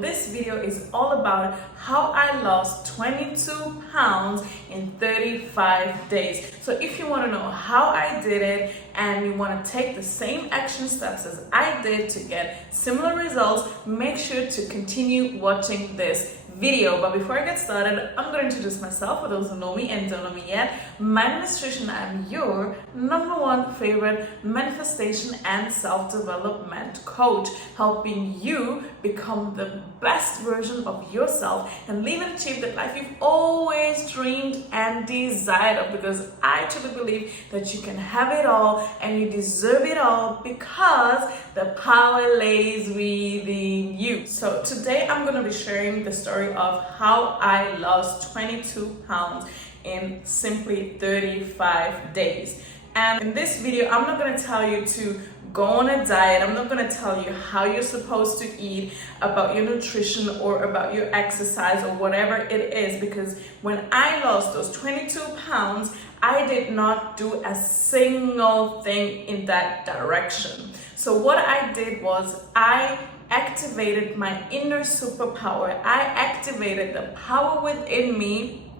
This video is all about how I lost 22 pounds in 35 days. So if you want to know how I did it and you want to take the same action steps as I did to get similar results, make sure to continue watching this video. But before I get started, I'm going to introduce myself for those who know me and don't know me yet. My name is Trisha and I'm your #1 favorite manifestation and self-development coach, helping you become the best version of yourself and live and achieve the life you've always dreamed and desired of, because I truly believe that you can have it all and you deserve it all because the power lays within you. So today I'm going to be sharing the story of how I lost 22 pounds in simply 35 days. And in this video, I'm not going to tell you to go on a diet. I'm not going to tell you how you're supposed to eat, about your nutrition or about your exercise or whatever it is, because when I lost those 22 pounds, I did not do a single thing in that direction. So what I did was I activated my inner superpower. I activated the power within me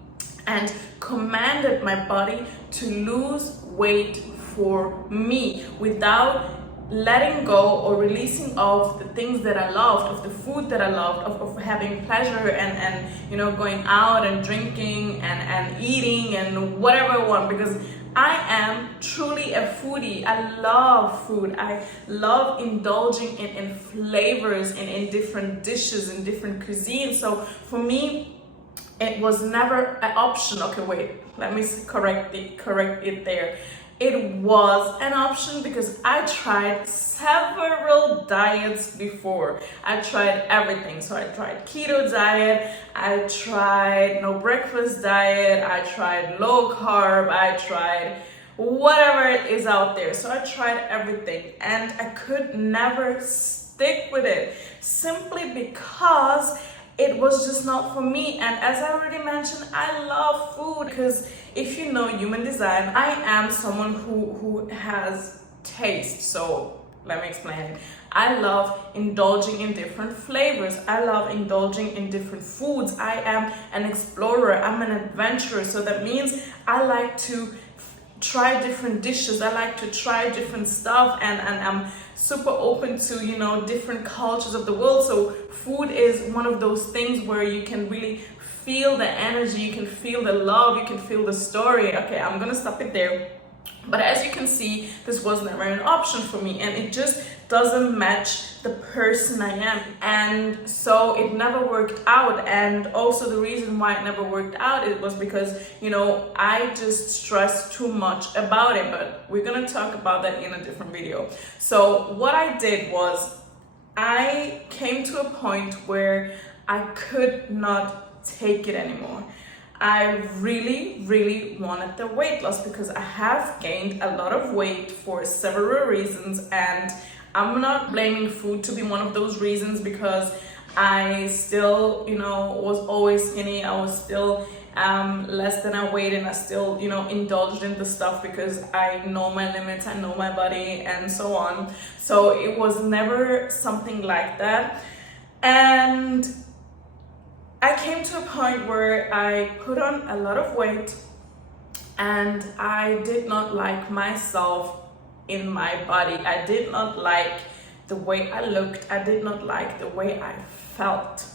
and commanded my body to lose weight for me without letting go or releasing of the things that I loved, of the food that I loved, of having pleasure and you know, going out and drinking and eating and whatever I want, because I am truly a foodie. I love food. I love indulging in flavors and in different dishes and different cuisines. So for me, it was never an option. Okay, wait, let me correct it there. It was an option because I tried several diets before. I tried everything. So I tried keto diet, I tried no breakfast diet, I tried low carb, I tried whatever is out there. So I tried everything and I could never stick with it simply because it was just not for me. And as I already mentioned, I love food, because if you know human design, I am someone who has taste. So let me explain. I love indulging in different flavors. I love indulging in different foods. I am an explorer. I'm an adventurer. So that means I like to try different dishes. I like to try different stuff, and I'm super open to, you know, different cultures of the world. So food is one of those things where you can really feel the energy, you can feel the love, you can feel the story. Okay, I'm gonna stop it there. But as you can see, this was never an option for me, and it just doesn't match the person I am. And so it never worked out. And also the reason why it never worked out, it was because, you know, I just stressed too much about it. But we're gonna talk about that in a different video. So what I did was I came to a point where I could not take it anymore. I really wanted the weight loss because I have gained a lot of weight for several reasons, and I'm not blaming food to be one of those reasons, because I still, you know, was always skinny. I was still less than I weighed, and I still, you know, indulged in the stuff because I know my limits, I know my body, and so on. So it was never something like that. And I came to a point where I put on a lot of weight and I did not like myself in my body. I did not like the way I looked. I did not like the way I felt.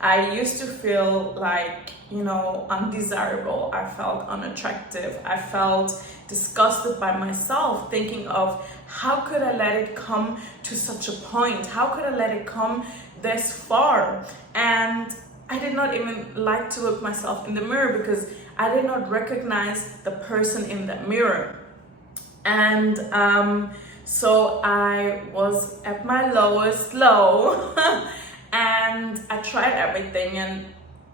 I used to feel like, you know, undesirable. I felt unattractive. I felt disgusted by myself, thinking of how could I let it come to such a point? How could I let it come this far? And I did not even like to look myself in the mirror because I did not recognize the person in the mirror. And so I was at my lowest low and I tried everything, and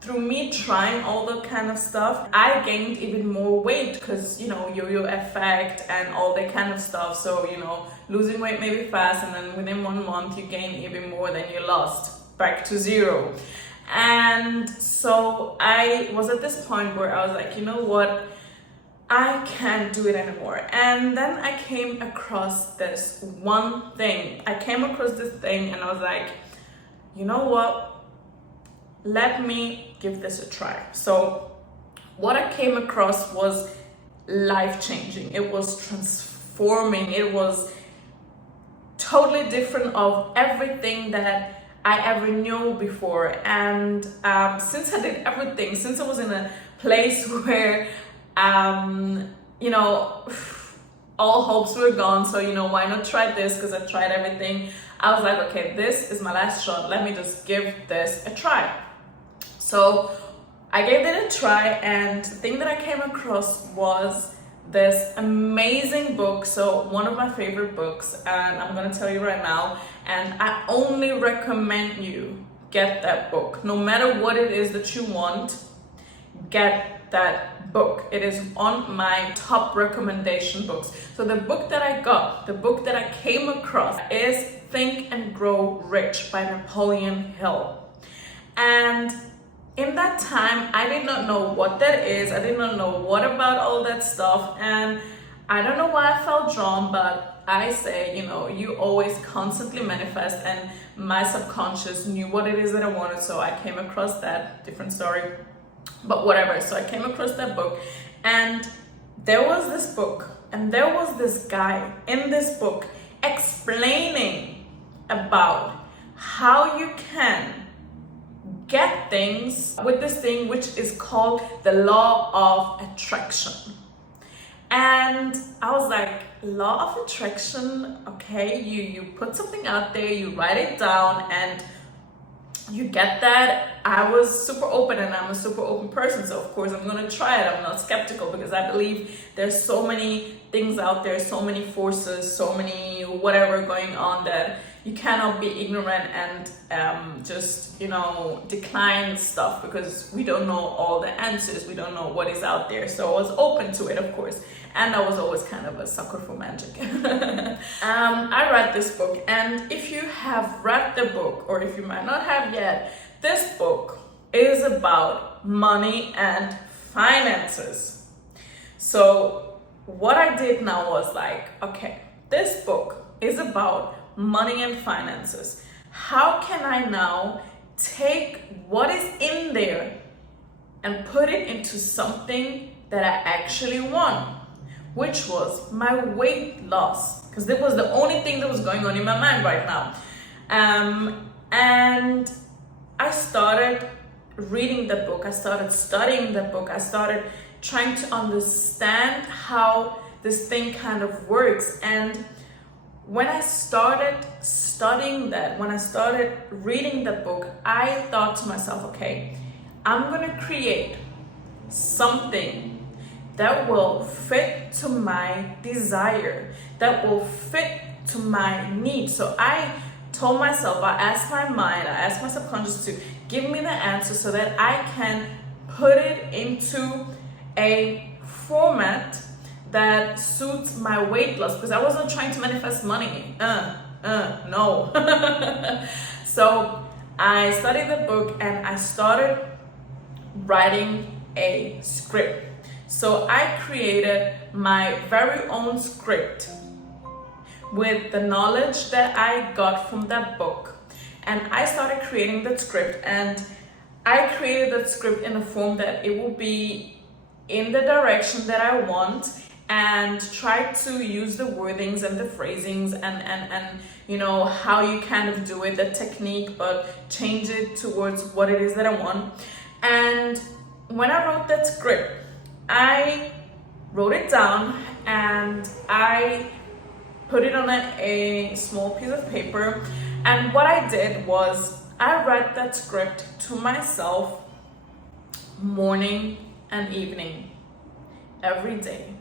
through me trying all that kind of stuff, I gained even more weight because, you know, yo-yo effect and all that kind of stuff. So, you know, losing weight may be fast, and then within 1 month you gain even more than you lost, back to zero. And so I was at this point where I was like, you know what, I can't do it anymore. And then I came across this one thing. I came across this thing and I was like, you know what, let me give this a try. So what I came across was life-changing. It was transforming. It was totally different of everything that I ever knew before. And since I did everything, since I was in a place where, you know, all hopes were gone, so you know, why not try this? Because I tried everything. I was like, okay, this is my last shot. Let me just give this a try. So I gave it a try, and the thing that I came across was this amazing book. So one of my favorite books, and I'm gonna tell you right now, and I only recommend you get that book. No matter what it is that you want, get that book. It is on my top recommendation books. So the book that I got, the book that I came across is Think and Grow Rich by Napoleon Hill. And in that time, I did not know what that is. I did not know what about all that stuff. And I don't know why I felt drawn, but I say, you know, you always constantly manifest, and my subconscious knew what it is that I wanted. So I came across that, different story, but whatever. So I came across that book, and there was this book, and there was this guy in this book explaining about how you can get things with this thing which is called the law of attraction. And I was like, law of attraction, okay, you put something out there, you write it down, and you get that. I was super open, and I'm a super open person, so of course I'm gonna try it. I'm not skeptical, because I believe there's so many things out there, so many forces, so many whatever going on, that you cannot be ignorant and just, you know, decline stuff, because we don't know all the answers. We don't know what is out there. So I was open to it, of course. And I was always kind of a sucker for magic. I read this book, and if you have read the book, or if you might not have yet, this book is about money and finances. So what I did now was like, okay, this book is about money and finances. How can I now take what is in there and put it into something that I actually want, which was my weight loss, because that was the only thing that was going on in my mind right now. And I started reading the book, I started studying the book, I started trying to understand how this thing kind of works. And when I started studying that, when I started reading the book, I thought to myself, okay, I'm gonna create something that will fit to my desire, that will fit to my needs. So I told myself, I asked my mind, I asked my subconscious to give me the answer so that I can put it into a format that suits my weight loss, because I wasn't trying to manifest money. No. So I studied the book, and I started writing a script. So I created my very own script with the knowledge that I got from that book. And I started creating that script, and I created that script in a form that it will be in the direction that I want, and try to use the wordings and the phrasings and you know, how you kind of do it, the technique, but change it towards what it is that I want. And when I wrote that script, I wrote it down, and I put it on a small piece of paper. And what I did was I read that script to myself morning and evening, every day.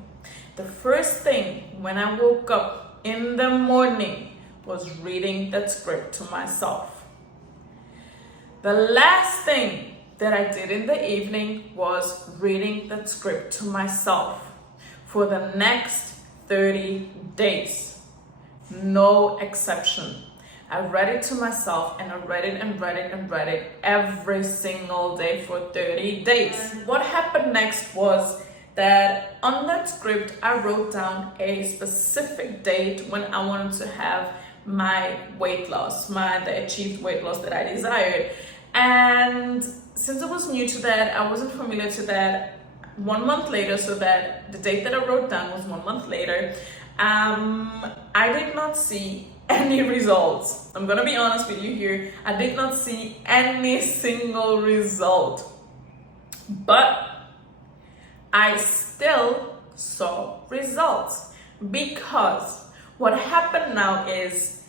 The first thing when I woke up in the morning was reading that script to myself. The last thing that I did in the evening was reading that script to myself for the next 30 days. No exception. I read it to myself, and I read it and read it and read it every single day for 30 days. And what happened next was that on that script, I wrote down a specific date when I wanted to have my weight loss, the achieved weight loss that I desired. And since I was new to that, I wasn't familiar to that, 1 month later, so that the date that I wrote down was 1 month later, I did not see any results. I'm gonna be honest with you here. I did not see any single result, but I still saw results, because what happened now is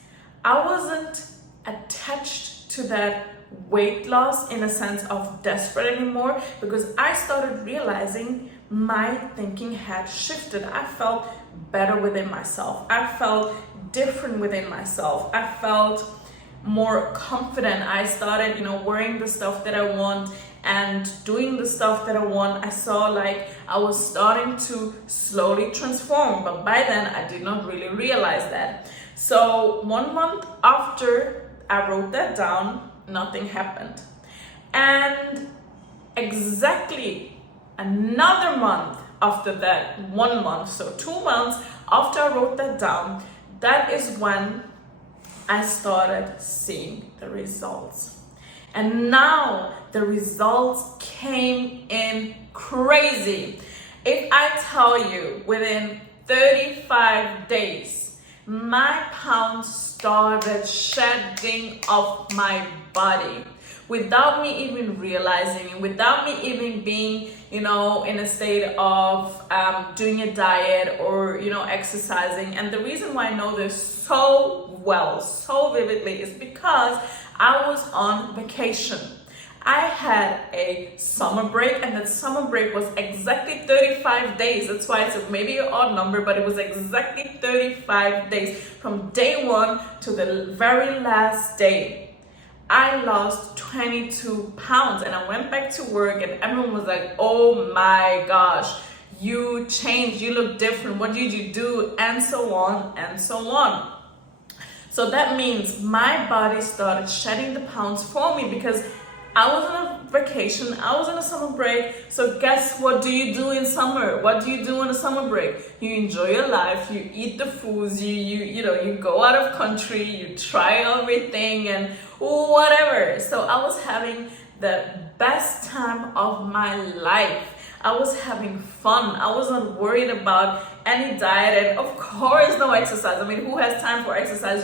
I wasn't attached to that weight loss in a sense of desperate anymore, because I started realizing my thinking had shifted. I felt better within myself. I felt different within myself. I felt more confident. I started, wearing the stuff that I want and doing the stuff that I want. I saw like I was starting to slowly transform, but by then I did not really realize that. So 1 month after I wrote that down, nothing happened. And exactly another month after that, 1 month, so 2 months after I wrote that down, that is when I started seeing the results. And now the results came in crazy. If I tell you, within 35 days, my pounds started shedding off my body without me even realizing it, without me even being, in a state of doing a diet or, exercising. And the reason why I know this so well, so vividly, is because I was on vacation. I had a summer break, and that summer break was exactly 35 days. That's why it's maybe an odd number, but it was exactly 35 days from day one to the very last day. I lost 22 pounds, and I went back to work, and everyone was like, oh my gosh, you changed, you look different, what did you do, and so on and so on. So that means my body started shedding the pounds for me, because I was on a vacation, I was on a summer break. So guess what do you do in summer? What do you do on a summer break? You enjoy your life, you eat the foods, you go out of country, you try everything and whatever. So I was having the best time of my life. I was having fun. I wasn't worried about any diet, and of course no exercise. I mean, who has time for exercise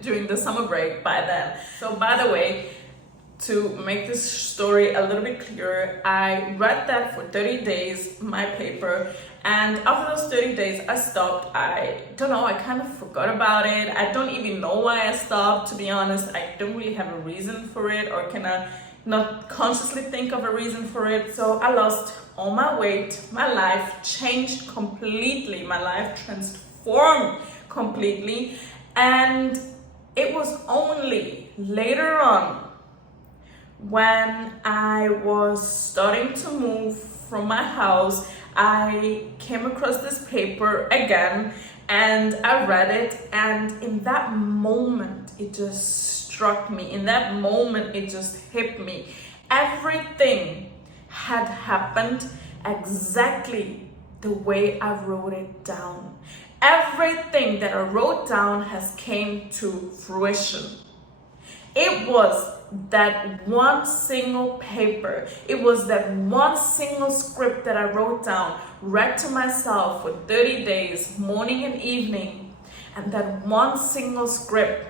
during the summer break by then? So by the way, to make this story a little bit clearer, I read that for 30 days, my paper, and after those 30 days, I stopped. I don't know, I kind of forgot about it. I don't even know why I stopped, to be honest. I don't really have a reason for it, or can I not consciously think of a reason for it. So I lost all my weight, my life changed completely, my life transformed completely, and it was only later on, when I was starting to move from my house, I came across this paper again, and I read it, and in that moment it just struck me. In that moment it just hit me. Everything had happened exactly the way I wrote it down. Everything that I wrote down has came to fruition. It was that one single paper, it was that one single script that I wrote down, read to myself for 30 days, morning and evening, and that one single script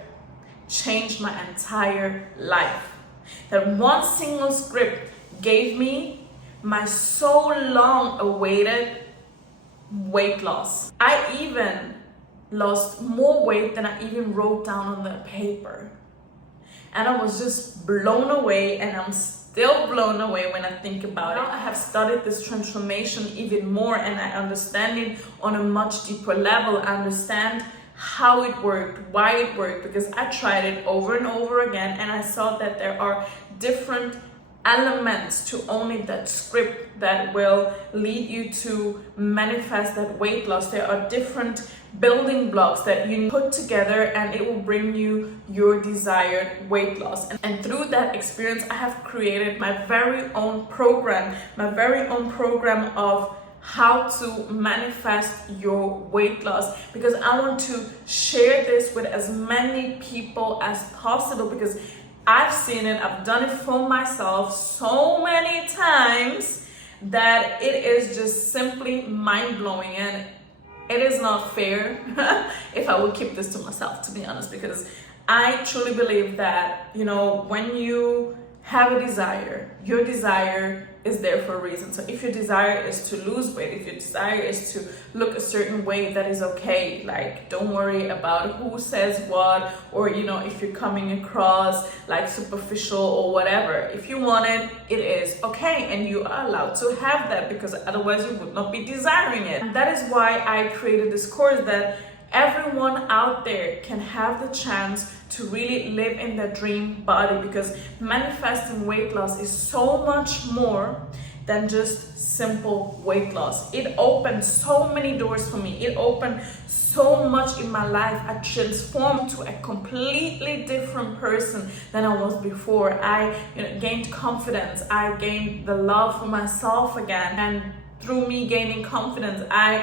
changed my entire life. That one single script gave me my so long awaited weight loss. I even lost more weight than I even wrote down on the paper. And I was just blown away, and I'm still blown away when I think about it. Now I have studied this transformation even more, and I understand it on a much deeper level. I understand how it worked, why it worked, because I tried it over and over again, and I saw that there are different elements to only that script that will lead you to manifest that weight loss. There are different building blocks that you put together, and it will bring you your desired weight loss. And through that experience, I have created my very own program of how to manifest your weight loss, because I want to share this with as many people as possible, because I've seen it, I've done it for myself so many times that it is just simply mind-blowing, and it is not fair if I would keep this to myself, to be honest, because I truly believe that, when you have a desire, your desire is there for a reason. So if your desire is to lose weight, if your desire is to look a certain way, that is okay. Like, don't worry about who says what, or if you're coming across like superficial or whatever. If you want it, it is okay, and you are allowed to have that, because otherwise you would not be desiring it. And that is why I created this course, that everyone out there can have the chance to really live in their dream body, because manifesting weight loss is so much more than just simple weight loss. It opened so many doors for me. It opened so much in my life. I transformed to a completely different person than I was before. I gained confidence. I gained the love for myself again, and through me gaining confidence, I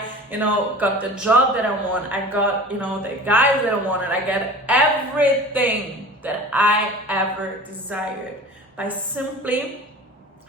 got the job that I want. I got the guys that I wanted. I got everything that I ever desired by simply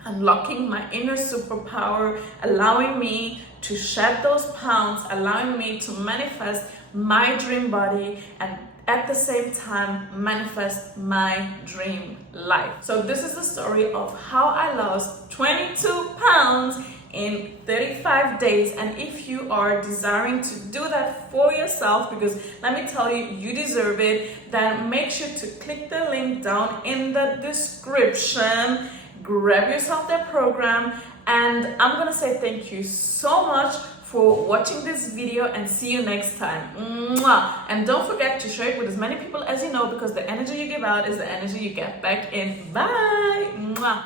unlocking my inner superpower, allowing me to shed those pounds, allowing me to manifest my dream body, and at the same time manifest my dream life. So this is the story of how I lost 22 pounds in 35 days. And if you are desiring to do that for yourself, because let me tell you, you deserve it, then make sure to click the link down in the description, grab yourself that program, and I'm gonna say thank you so much for watching this video, and see you next time. Mwah! And don't forget to share it with as many people as you know, because the energy you give out is the energy you get back in. Bye! Mwah!